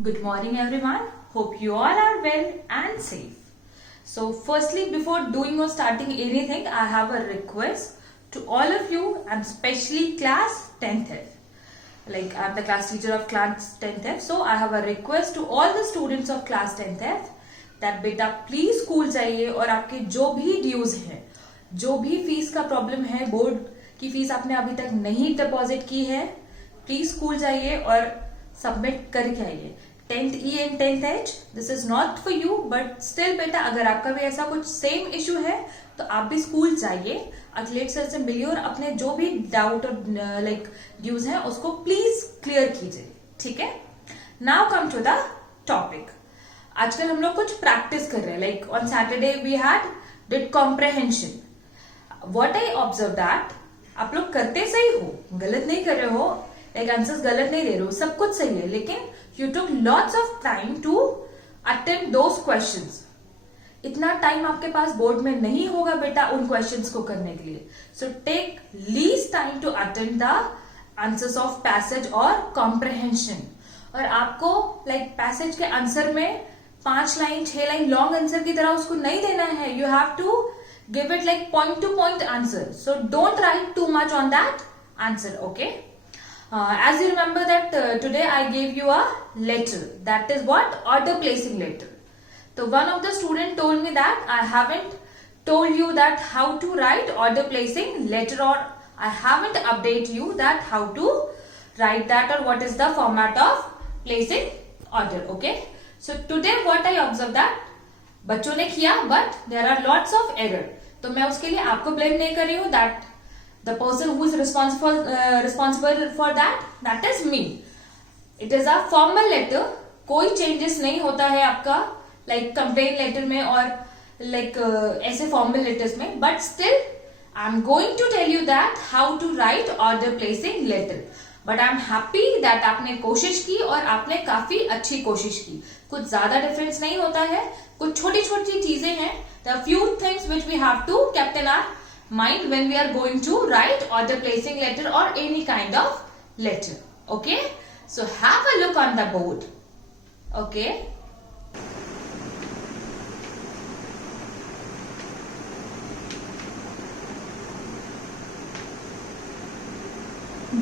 Good morning, everyone. Hope you all are well and safe. So, firstly, before doing or starting anything, I have a request to all of you, and especially class 10th F. Like, I'm the class teacher of class 10th F, so I have a request to all the students of class 10th F that बेटा please school जाइए और आपके जो भी dues हैं, जो भी fees का प्रॉब्लम है, बोर्ड की फीस आपने अभी तक नहीं डिपॉजिट की है, प्लीज स्कूल जाइए और सबमिट करके आइए. 10th E and 10th H, this is not for you, but still बेटा अगर आपका भी ऐसा कुछ सेम इशू है तो आप भी स्कूल जाइए, अखिलेश सर से मिलिए और अपने जो भी डाउट और लाइक ड्यूज है उसको प्लीज क्लियर कीजिए. ठीक है. Now come to the topic. आजकल हम लोग कुछ प्रैक्टिस कर रहे हैं. Like on Saturday we had did comprehension. What I observe that आप लोग करते सही हो, गलत नहीं कर रहे हो, लाइक आंसर्स गलत नहीं दे रहे हो, सब कुछ सही है, लेकिन you took lots of time to attempt those questions. इतना टाइम आपके पास बोर्ड में नहीं होगा बेटा उन क्वेश्चंस को करने के लिए. So take least time to attempt the answers of passage और कॉम्प्रहेंशन. और आपको लाइक पैसेज के आंसर में 5 लाइन 6 लाइन लॉन्ग आंसर की तरह उसको नहीं देना है. You have to give it like point to point answer. So don't write too much on that answer. Okay. As you remember that today I gave you a letter. That is what? Order placing letter. So one of the student told me that I haven't told you that how to write order placing letter, or I haven't update you that how to write that or what is the format of placing order. Okay. So today what I observed that बच्चों ने किया but there are lots of error. तो मैं उसके लिए आपको blame नहीं कर रही हूँ. That the person who is responsible for that is me. It is a formal letter. कोई changes नहीं होता है आपका like complaint letter में और like ऐसे formal letters में, but still I am going to tell you that how to write order placing letter. But I am happy that आपने कोशिश की और आपने काफी अच्छी कोशिश की. कुछ ज्यादा डिफरेंस नहीं होता है, कुछ छोटी छोटी चीजें हैं. There are few things which we have to keep in our mind when we are going to write order placing letter or any kind of letter. Okay. So have a look on the board. Okay.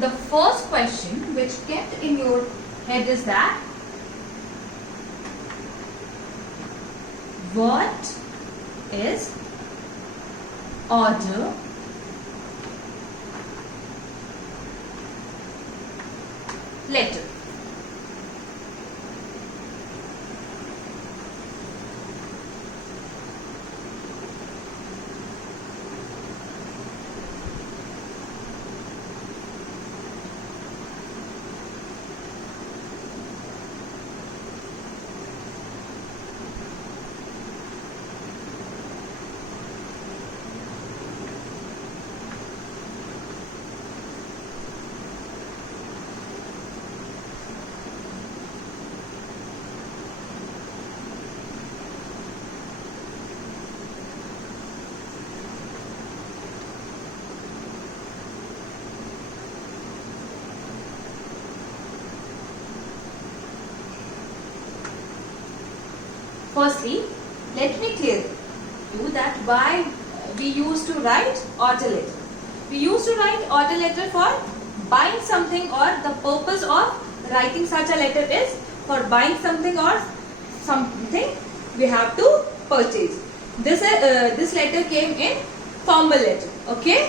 The first question which kept in your head is that what is order letter? Firstly, let me clear you that why we used to write order letter. We used to write order letter for buying something, or the purpose of writing such a letter is for buying something or something we have to purchase. This letter came in formal letter. Okay.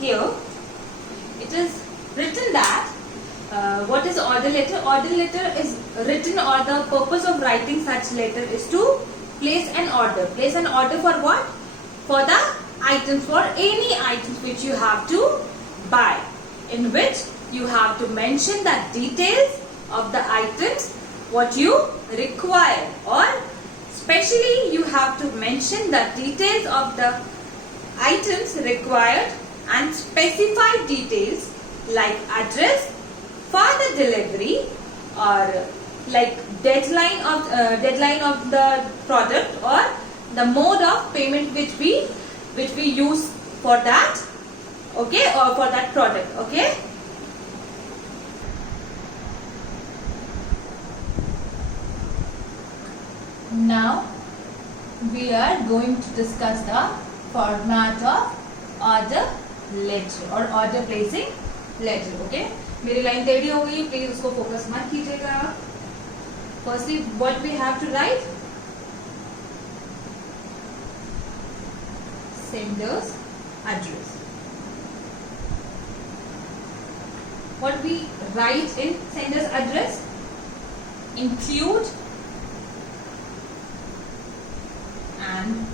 here it is written that what is order letter? Order letter is written, or the purpose of writing such letter is to place an order. Place an order for what? For the items, for any items which you have to buy, in which you have to mention the details of the items what you require, or specially you have to mention the details of the items required and specify details like address for the delivery, or like deadline of the product, or the mode of payment which we use for that, okay, or for that product, okay. Now we are going to discuss the format of order letter or order placing letter, okay. मेरी line टेढ़ी हो गई, please उसको focus मत कीजिएगा. Firstly, what we have to write? Sender's address. What we write in sender's address? Include and,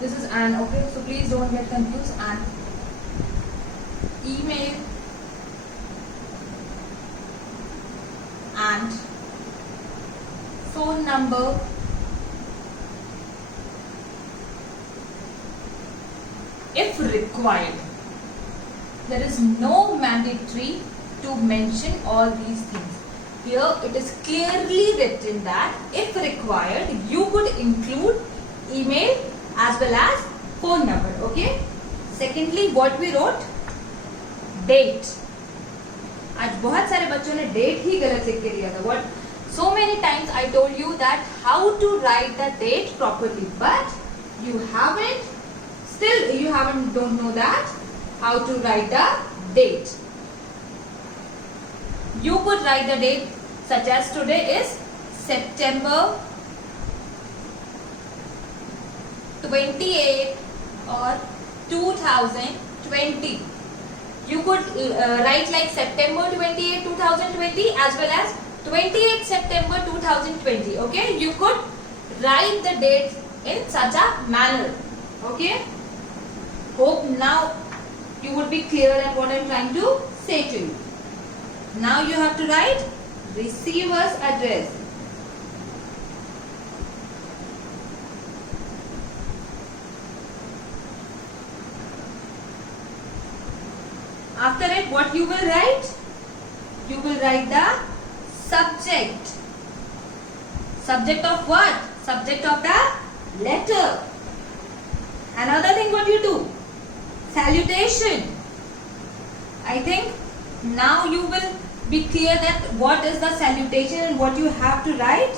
this is an, okay, so please don't get confused, and email and phone number if required. There is no mandatory to mention all these things. Here it is clearly written that if required you could include email as well as phone number, okay. Secondly, what we wrote? Date. आज बहुत सारे बच्चों ने date ही गलत लिख के दिया था. What so many times I told you that how to write the date properly, but you don't know that how to write the date. You could write the date such as today is September 28 or 2020. You could write like September 28, 2020 as well as 28 September 2020. Okay, you could write the dates in such a manner. Okay, hope now you would be clear at what I am trying to say to you. Now you have to write receiver's address. After it, what you will write? You will write the subject. Subject of what? Subject of the letter. Another thing, what you do? Salutation. I think now you will be clear that what is the salutation and what you have to write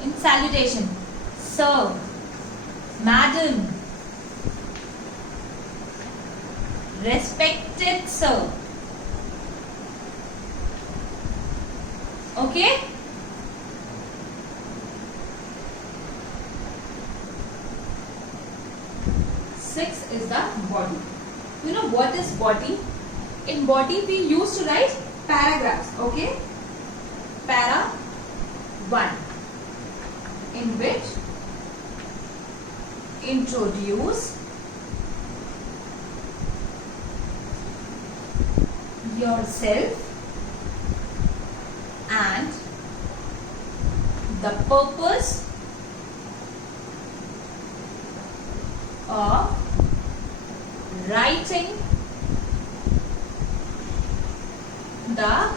in salutation. Sir, madam, respected sir. Okay? Six is the body. You know what is body? In body we used to write paragraphs. Okay? Para 1, in which introduce yourself and the purpose of writing the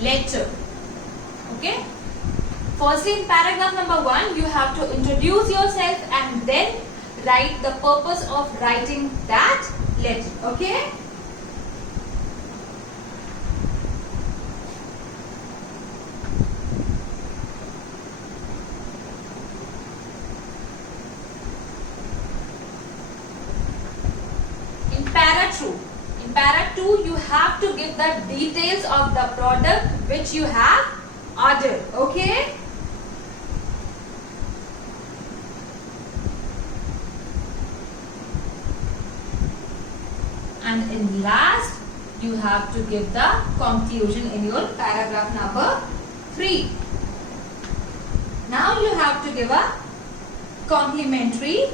letter. Okay? Firstly, in paragraph number 1, you have to introduce yourself and then write the purpose of writing that letter. Okay? In para 2, you have to give the details of the product which you have ordered. Okay? and in last you have to give the conclusion in your paragraph number 3. Now you have to give a complimentary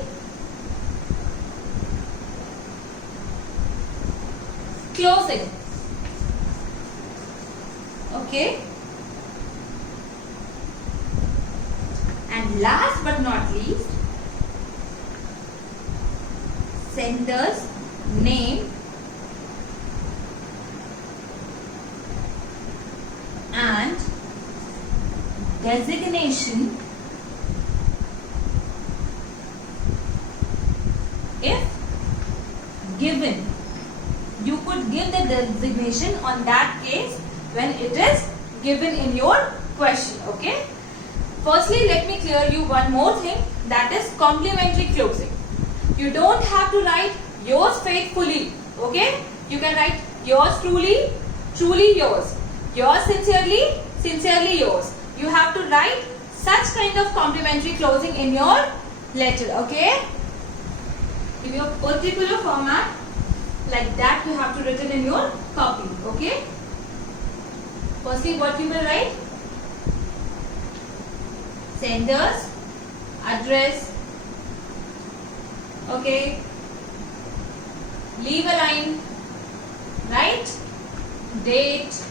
closing. Okay. And last but not least, sender's name and designation if given. You could give the designation on that case when it is given in your question. Okay. Firstly, let me clear you one more thing, that is complimentary closing. You don't have to write yours faithfully. Okay. You can write yours truly, truly yours. Yours sincerely, sincerely yours. You have to write such kind of complimentary closing in your letter. Okay. Give you a particular format like that you have to written in your copy. Okay. Firstly, what you will write? Sender's address. Okay. Leave a line. Write date.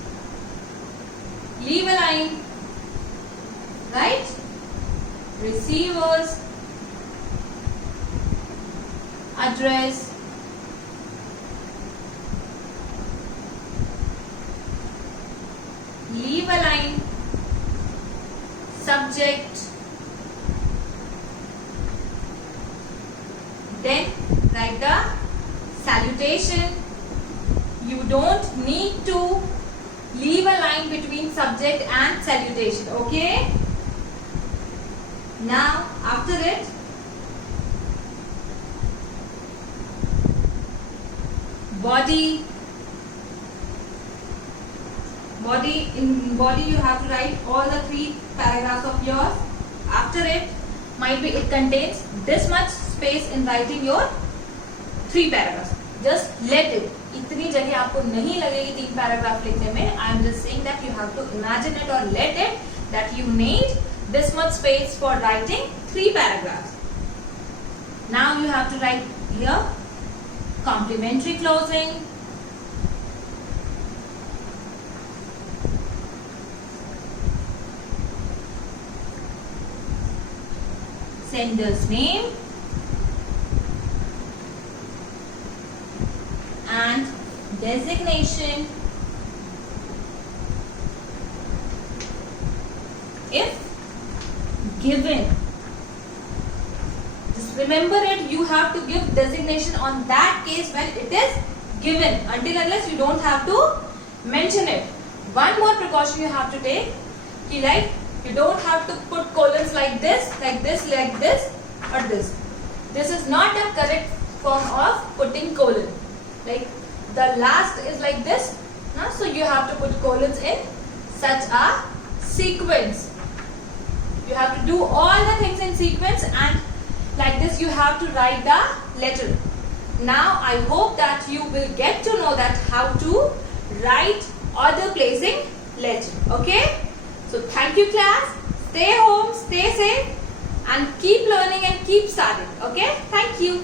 Leave a line. Write receiver's address. Leave a line. Subject. Then write the salutation. You don't need to leave a line between subject and salutation. Okay. Now after it, body. In body you have to write all the 3 paragraphs of yours. After it, might be it contains this much space in writing your 3 paragraphs. Just let it. इतनी जगह आपको नहीं लगेगी 3 paragraph लिखने में. I am just saying that you have to imagine it or let it that you need this much space for writing 3 paragraphs. Now you have to write here complimentary closing. Sender's name and designation if given. Just remember it, you have to give designation on that case when it is given. Until unless you don't have to mention it. One more precaution you have to take, like you don't have to put colons like this, like this, like this, or this. This is not a correct form of putting colon. Like the last is like this, so you have to put colons in such a sequence. You have to do all the things in sequence, and like this you have to write the letter. Now I hope that you will get to know that how to write order placing letter. Okay. So thank you class. Stay home, stay safe, and keep learning and keep studying. Okay. Thank you.